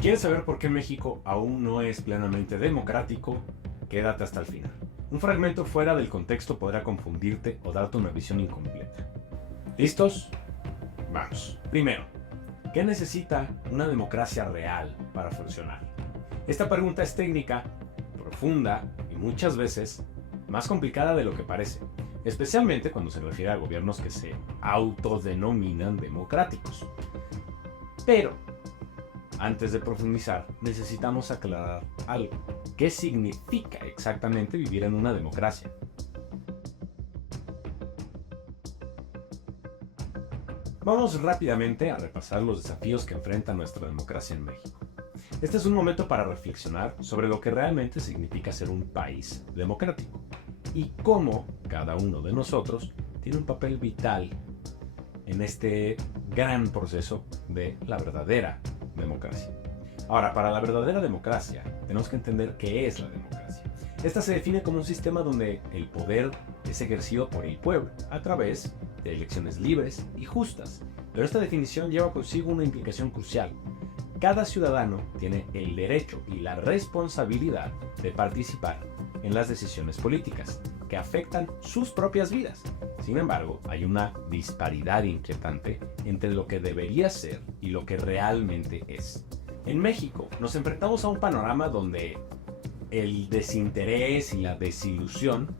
Si quieres saber por qué México aún no es plenamente democrático, quédate hasta el final. Un fragmento fuera del contexto podrá confundirte o darte una visión incompleta. ¿Listos? Vamos. Primero, ¿qué necesita una democracia real para funcionar? Esta pregunta es técnica, profunda y muchas veces más complicada de lo que parece, especialmente cuando se refiere a gobiernos que se autodenominan democráticos. Pero, antes de profundizar, necesitamos aclarar algo. ¿Qué significa exactamente vivir en una democracia? Vamos rápidamente a repasar los desafíos que enfrenta nuestra democracia en México. Este es un momento para reflexionar sobre lo que realmente significa ser un país democrático y cómo cada uno de nosotros tiene un papel vital en este gran proceso de la verdadera democracia. Ahora, para la verdadera democracia, tenemos que entender qué es la democracia. Esta se define como un sistema donde el poder es ejercido por el pueblo a través de elecciones libres y justas. Pero esta definición lleva consigo una implicación crucial. Cada ciudadano tiene el derecho y la responsabilidad de participar en las decisiones políticas que afectan sus propias vidas. Sin embargo, hay una disparidad inquietante entre lo que debería ser y lo que realmente es. En México nos enfrentamos a un panorama donde el desinterés y la desilusión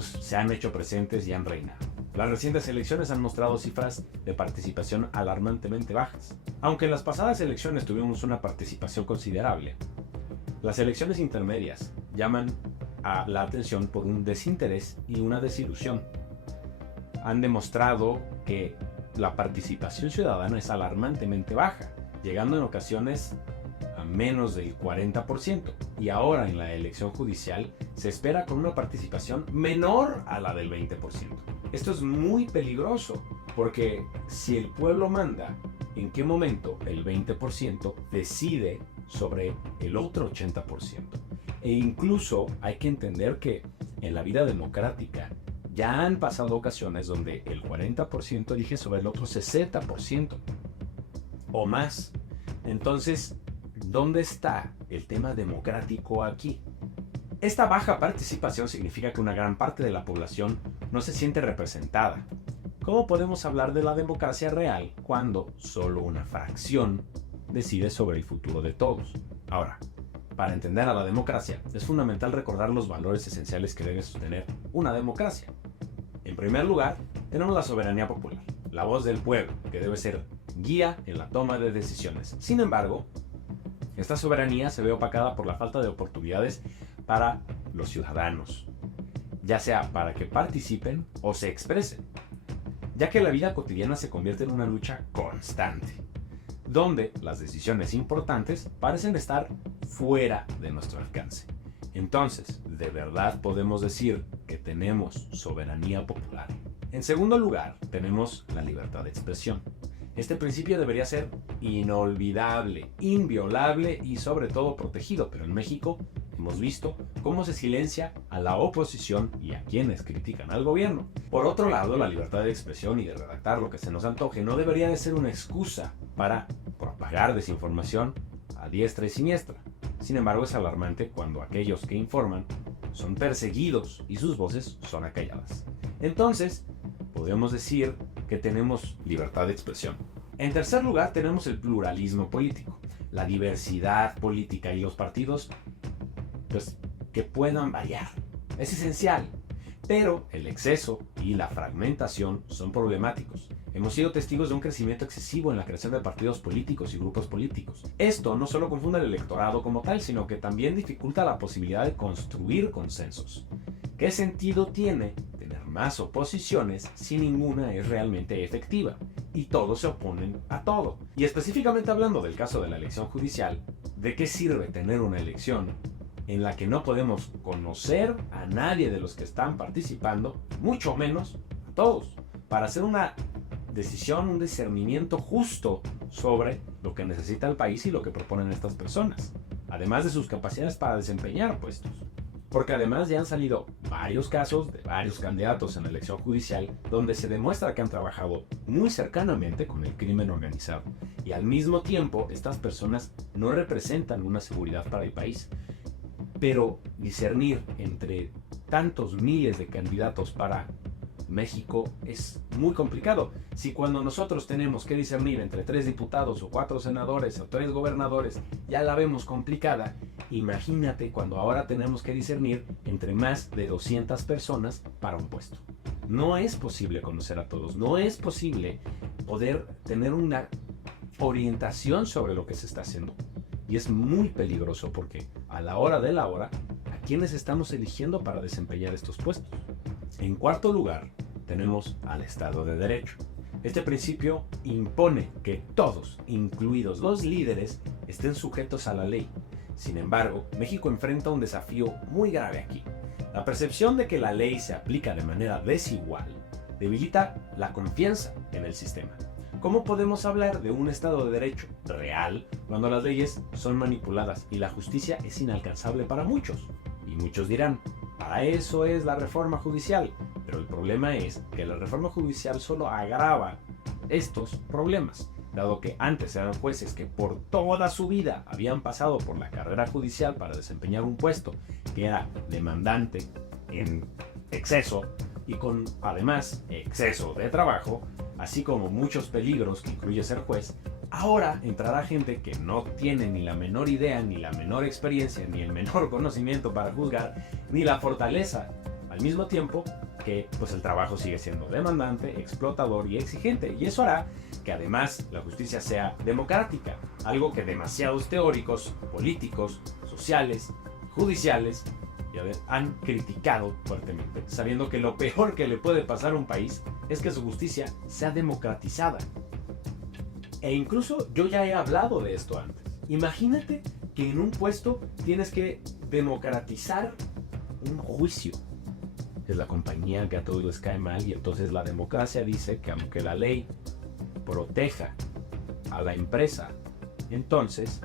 se han hecho presentes y han reinado. Las recientes elecciones han mostrado cifras de participación alarmantemente bajas. Aunque en las pasadas elecciones tuvimos una participación considerable, las elecciones intermedias llaman a la atención por un desinterés y una desilusión. Han demostrado que la participación ciudadana es alarmantemente baja, llegando en ocasiones a menos del 40%. Y ahora en la elección judicial se espera con una participación menor a la del 20%. Esto es muy peligroso porque si el pueblo manda, ¿en qué momento el 20% decide sobre el otro 80%? E incluso hay que entender que en la vida democrática ya han pasado ocasiones donde el 40% elige sobre el otro 60% o más. Entonces, ¿dónde está el tema democrático aquí? Esta baja participación significa que una gran parte de la población no se siente representada. ¿Cómo podemos hablar de la democracia real cuando solo una fracción decide sobre el futuro de todos? Ahora, para entender a la democracia, es fundamental recordar los valores esenciales que debe sostener una democracia. En primer lugar, tenemos la soberanía popular, la voz del pueblo, que debe ser guía en la toma de decisiones. Sin embargo, esta soberanía se ve opacada por la falta de oportunidades para los ciudadanos, ya sea para que participen o se expresen, ya que la vida cotidiana se convierte en una lucha constante, donde las decisiones importantes parecen estar fuera de nuestro alcance. Entonces, ¿de verdad podemos decir que tenemos soberanía popular? En segundo lugar, tenemos la libertad de expresión. Este principio debería ser inolvidable, inviolable y sobre todo protegido, pero en México hemos visto cómo se silencia a la oposición y a quienes critican al gobierno. Por otro lado, la libertad de expresión y de redactar lo que se nos antoje no debería de ser una excusa para propagar desinformación a diestra y siniestra. Sin embargo, es alarmante cuando aquellos que informan son perseguidos y sus voces son acalladas. Entonces, podemos decir que tenemos libertad de expresión. En tercer lugar, tenemos el pluralismo político, la diversidad política y los partidos que puedan variar. Es esencial, pero el exceso y la fragmentación son problemáticos. Hemos sido testigos de un crecimiento excesivo en la creación de partidos políticos y grupos políticos. Esto no solo confunde al electorado como tal, sino que también dificulta la posibilidad de construir consensos. ¿Qué sentido tiene tener más oposiciones si ninguna es realmente efectiva y todos se oponen a todo? Y específicamente hablando del caso de la elección judicial, ¿de qué sirve tener una elección en la que no podemos conocer a nadie de los que están participando, mucho menos a todos, para hacer una decisión, un discernimiento justo sobre lo que necesita el país y lo que proponen estas personas, además de sus capacidades para desempeñar puestos? Porque además ya han salido varios varios casos de varios candidatos en la elección judicial donde se demuestra que han trabajado muy cercanamente con el crimen organizado y al mismo tiempo estas personas no representan una seguridad para el país. Pero discernir entre tantos miles de candidatos para México es muy complicado. Si cuando nosotros tenemos que discernir entre 3 diputados o 4 senadores o 3 gobernadores ya la vemos complicada, imagínate cuando ahora tenemos que discernir entre más de 200 personas para un puesto. No es posible conocer a todos, no es posible poder tener una orientación sobre lo que se está haciendo. Y es muy peligroso porque a la hora de la hora, ¿a quiénes estamos eligiendo para desempeñar estos puestos? En cuarto lugar, tenemos al Estado de Derecho. Este principio impone que todos, incluidos los líderes, estén sujetos a la ley. Sin embargo, México enfrenta un desafío muy grave aquí. La percepción de que la ley se aplica de manera desigual debilita la confianza en el sistema. ¿Cómo podemos hablar de un Estado de Derecho real cuando las leyes son manipuladas y la justicia es inalcanzable para muchos? Y muchos dirán, para eso es la reforma judicial. Pero el problema es que la reforma judicial solo agrava estos problemas, dado que antes eran jueces que por toda su vida habían pasado por la carrera judicial para desempeñar un puesto que era demandante en exceso y con además exceso de trabajo, así como muchos peligros que incluye ser juez. Ahora entrará gente que no tiene ni la menor idea, ni la menor experiencia, ni el menor conocimiento para juzgar, ni la fortaleza, al mismo tiempo que pues el trabajo sigue siendo demandante, explotador y exigente. Y eso hará que además la justicia sea democrática, algo que demasiados teóricos, políticos, sociales, judiciales han criticado fuertemente, sabiendo que lo peor que le puede pasar a un país es que su justicia sea democratizada. E incluso yo ya he hablado de esto antes. Imagínate que en un puesto tienes que democratizar un juicio. Es la compañía que a todos les cae mal y entonces la democracia dice que aunque la ley proteja a la empresa, entonces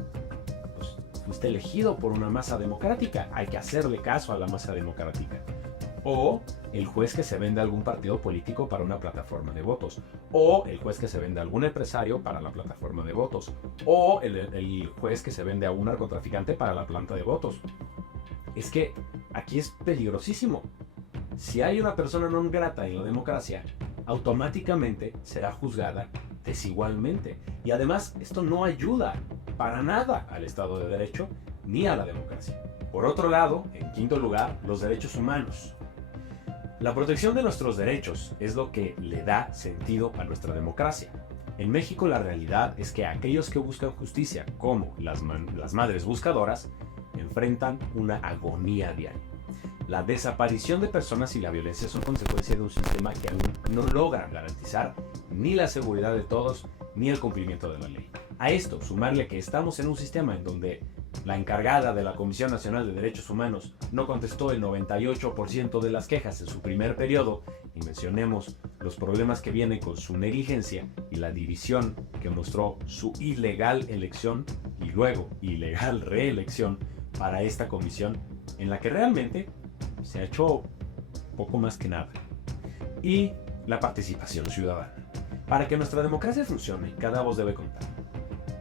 pues, fuiste elegido por una masa democrática, hay que hacerle caso a la masa democrática. O el juez que se vende a algún partido político para una plataforma de votos, o el juez que se vende a algún empresario para la plataforma de votos, o el juez que se vende a un narcotraficante para la planta de votos. Es que aquí es peligrosísimo. Si hay una persona no grata en la democracia, automáticamente será juzgada desigualmente. Y además, esto no ayuda para nada al Estado de Derecho ni a la democracia. Por otro lado, en quinto lugar, los derechos humanos. La protección de nuestros derechos es lo que le da sentido a nuestra democracia. En México la realidad es que aquellos que buscan justicia, como las madres buscadoras, enfrentan una agonía diaria. La desaparición de personas y la violencia son consecuencia de un sistema que aún no logra garantizar ni la seguridad de todos ni el cumplimiento de la ley. A esto, sumarle que estamos en un sistema en donde la encargada de la Comisión Nacional de Derechos Humanos no contestó el 98% de las quejas en su primer periodo, y mencionemos los problemas que vienen con su negligencia y la división que mostró su ilegal elección y luego ilegal reelección para esta comisión, en la que realmente se ha hecho poco más que nada. Y la participación ciudadana. Para que nuestra democracia funcione, cada voz debe contar.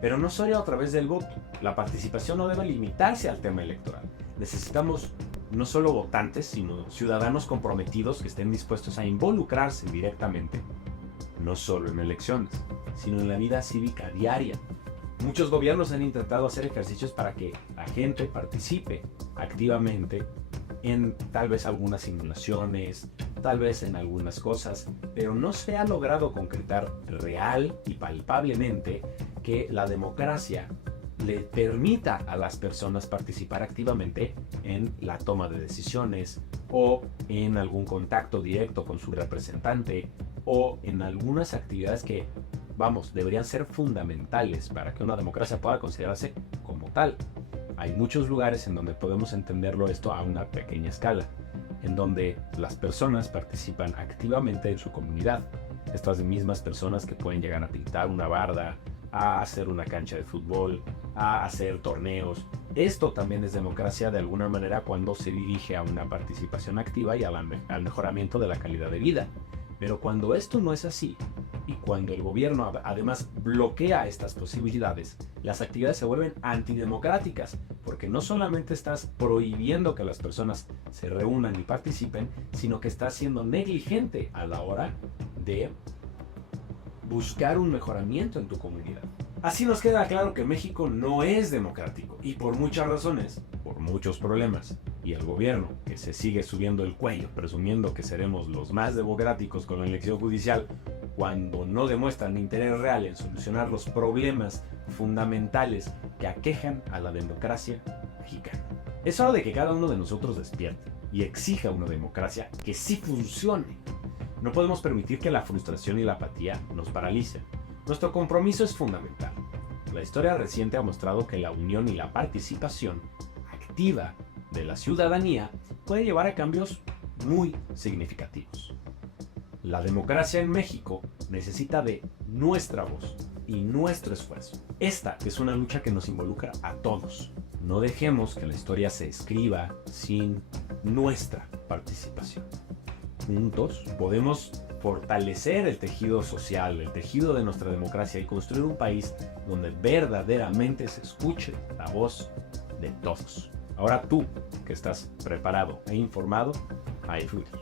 Pero no solo a través del voto. La participación no debe limitarse al tema electoral. Necesitamos no solo votantes, sino ciudadanos comprometidos que estén dispuestos a involucrarse directamente, no solo en elecciones, sino en la vida cívica diaria. Muchos gobiernos han intentado hacer ejercicios para que la gente participe activamente en tal vez algunas simulaciones, tal vez en algunas cosas, pero no se ha logrado concretar real y palpablemente que la democracia le permita a las personas participar activamente en la toma de decisiones o en algún contacto directo con su representante o en algunas actividades que, vamos, deberían ser fundamentales para que una democracia pueda considerarse como tal. Hay muchos lugares en donde podemos entenderlo esto a una pequeña escala, en donde las personas participan activamente en su comunidad. Estas mismas personas que pueden llegar a pintar una barda, a hacer una cancha de fútbol, a hacer torneos, Esto también es democracia de alguna manera cuando se dirige a una participación activa y al mejoramiento de la calidad de vida. Pero cuando esto no es así, y cuando el gobierno además bloquea estas posibilidades, las actividades se vuelven antidemocráticas, porque no solamente estás prohibiendo que las personas se reúnan y participen, sino que estás siendo negligente a la hora de buscar un mejoramiento en tu comunidad. Así nos queda claro que México no es democrático, y por muchas razones, por muchos problemas, y el gobierno, que se sigue subiendo el cuello presumiendo que seremos los más democráticos con la elección judicial, cuando no demuestran interés real en solucionar los problemas fundamentales que aquejan a la democracia mexicana. Es hora de que cada uno de nosotros despierte y exija una democracia que sí funcione. No podemos permitir que la frustración y la apatía nos paralicen. Nuestro compromiso es fundamental. La historia reciente ha mostrado que la unión y la participación activa de la ciudadanía puede llevar a cambios muy significativos. La democracia en México necesita de nuestra voz y nuestro esfuerzo. Esta es una lucha que nos involucra a todos. No dejemos que la historia se escriba sin nuestra participación. Juntos podemos fortalecer el tejido social, el tejido de nuestra democracia y construir un país donde verdaderamente se escuche la voz de todos. Ahora tú, que estás preparado e informado, hay frutos.